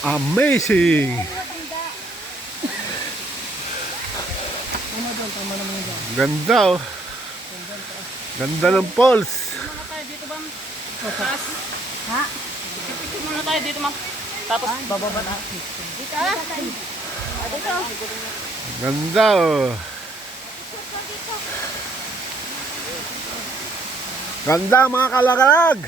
Amazing! Ganda oh. Ganda ng falls. Muna tayo dito, ma'am. Tapos, Ha? picture muna tayo dito, ma'am. Tapos, bababa na. Dito, ah. Dito. Ganda oh. Ganda mga kalagalag.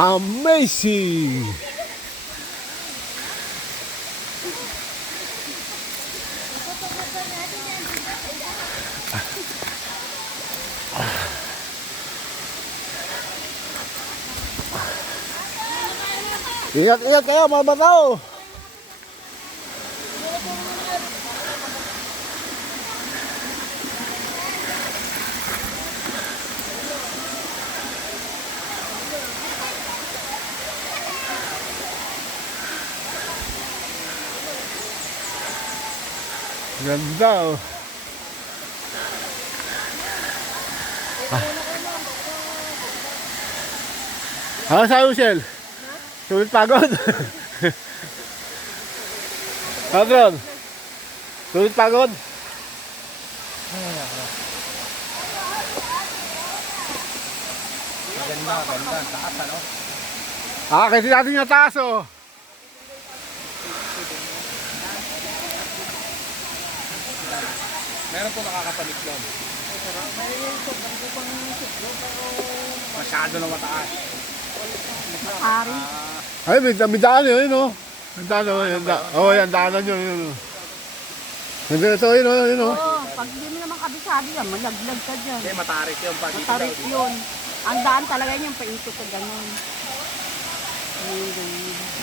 Amazing! Ingat-ingat kayo mga bataw! Ganda oh. Ano sabi mo, Shell? Sulit pagod? Adron? Sulit pagod? Ganda, ganda. Taas, ano? Kasi natin yung taas oh. Meron po nakakapalit doon. Masyado na mataas. Ari. Ay, may daan yun, oh. May daan, oh. Oh, yan, daanan yun, yun. Ito, yun, oh, yun, oh. Oo, pag hindi mo naman kabisado yan, malaglag ka dyan. Hindi, matarik yun. Pag dito Matarik daw, yun. Ang daan talaga niyan, paikot ka ganun. Ayun, ganun.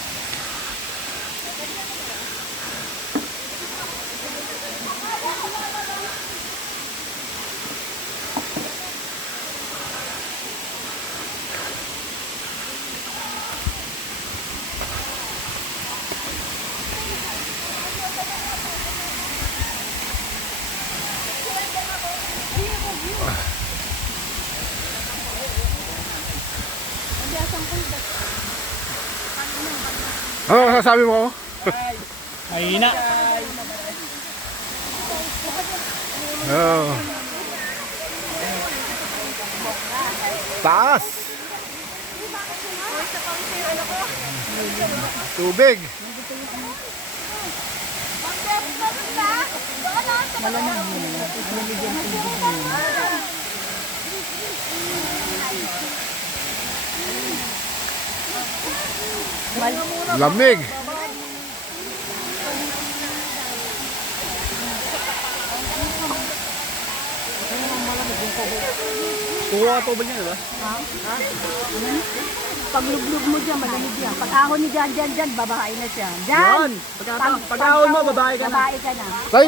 Ano sasabi mo? Mahina. Oh. Taas. Tubig. Lamig. kuha po ba niya, diba? Paglublog mo dyan, malamig yan. Pag ahon ni dyan, babae na siya. Dyan! Pag ahon mo, babae ka na. Babae ka na. Tay,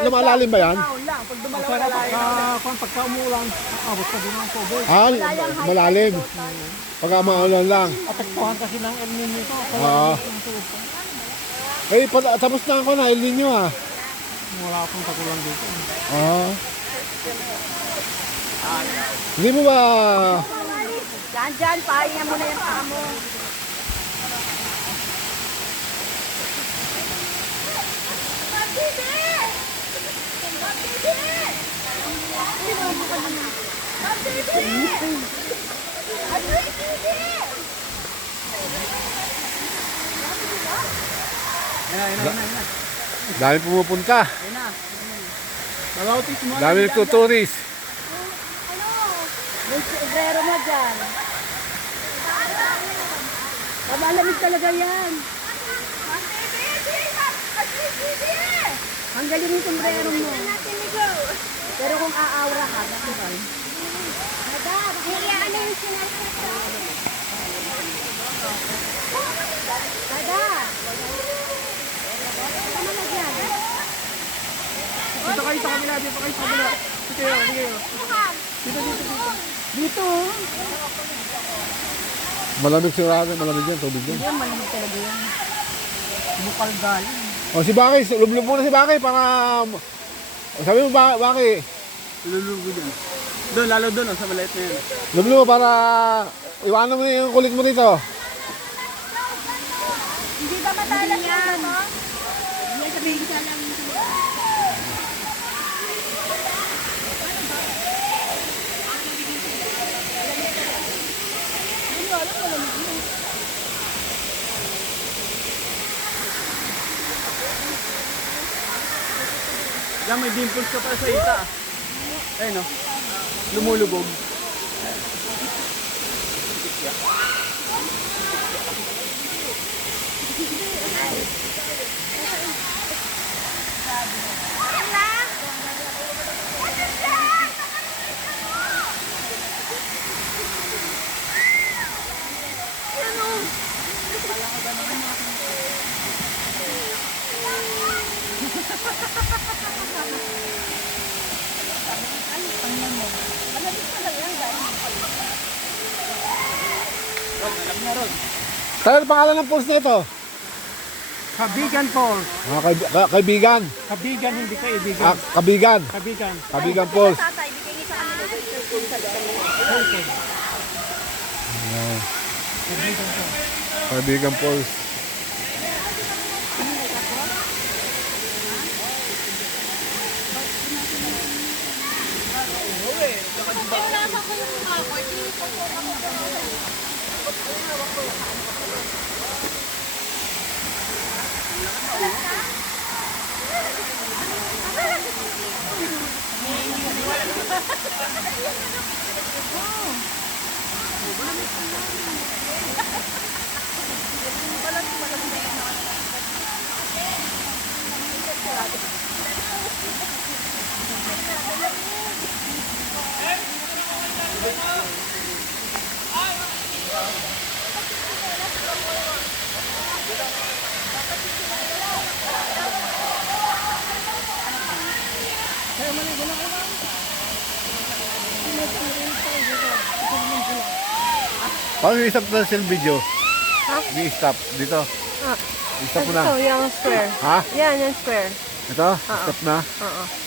lumalalim ba yan? Ahon lang. Pag dumalaw, pagka umulang, abot ka din ang koboy. Malalim. Pagka maulan lang. Ataktuhan kasi ng El Nino ito. Oo. Tapos na ako na, El Nino ah. Wala akong tagulang dito. Oo. Hindi mo ba... Dyan, pahinga mo na yung paa mo. Dami pumupunta. Nalautis mo. Dami nagtuturis. Yung sobrero mo dyan. Malamig talaga yan. Ang galing yung sombrero mo. Pero kung aawra ka, natural. Ano yung sinasabi? Dada! Dito kayo sa kabila, dito kayo sa kabila. Dito kayo, dito kayo. Dito. Malamig sigurado, malamig yan, tubig yan. Yan, malamig talaga yan. Bukal galing. O si Baki, lublub muna si Baki para... O, sabi mo Baki, Lulugo dyan. Doon, lalo doon, sa maliit na yun. lublub para iwanan mo yung kulit mo dito. Hindi ba matalas yan? Hindi sabihin ka lang. Yan, may dimples ka pa sa ita. Ayun no. Lumulubog. Kaya ang pangalan ng pulse na ito? Kabigan Falls. Kaibigan. Kabigan, hindi kaibigan. Kabigan. Kabigan. Kabigan pulse. Tatay, bigay niyo sa kanila. Kaibigan pulse. Paano yung stop na sa video? Ha? I-stop dito. Ah. I-stop mo na. Ito, yung square. Ha? Yan, yung square. Ito? Stop na? Oo.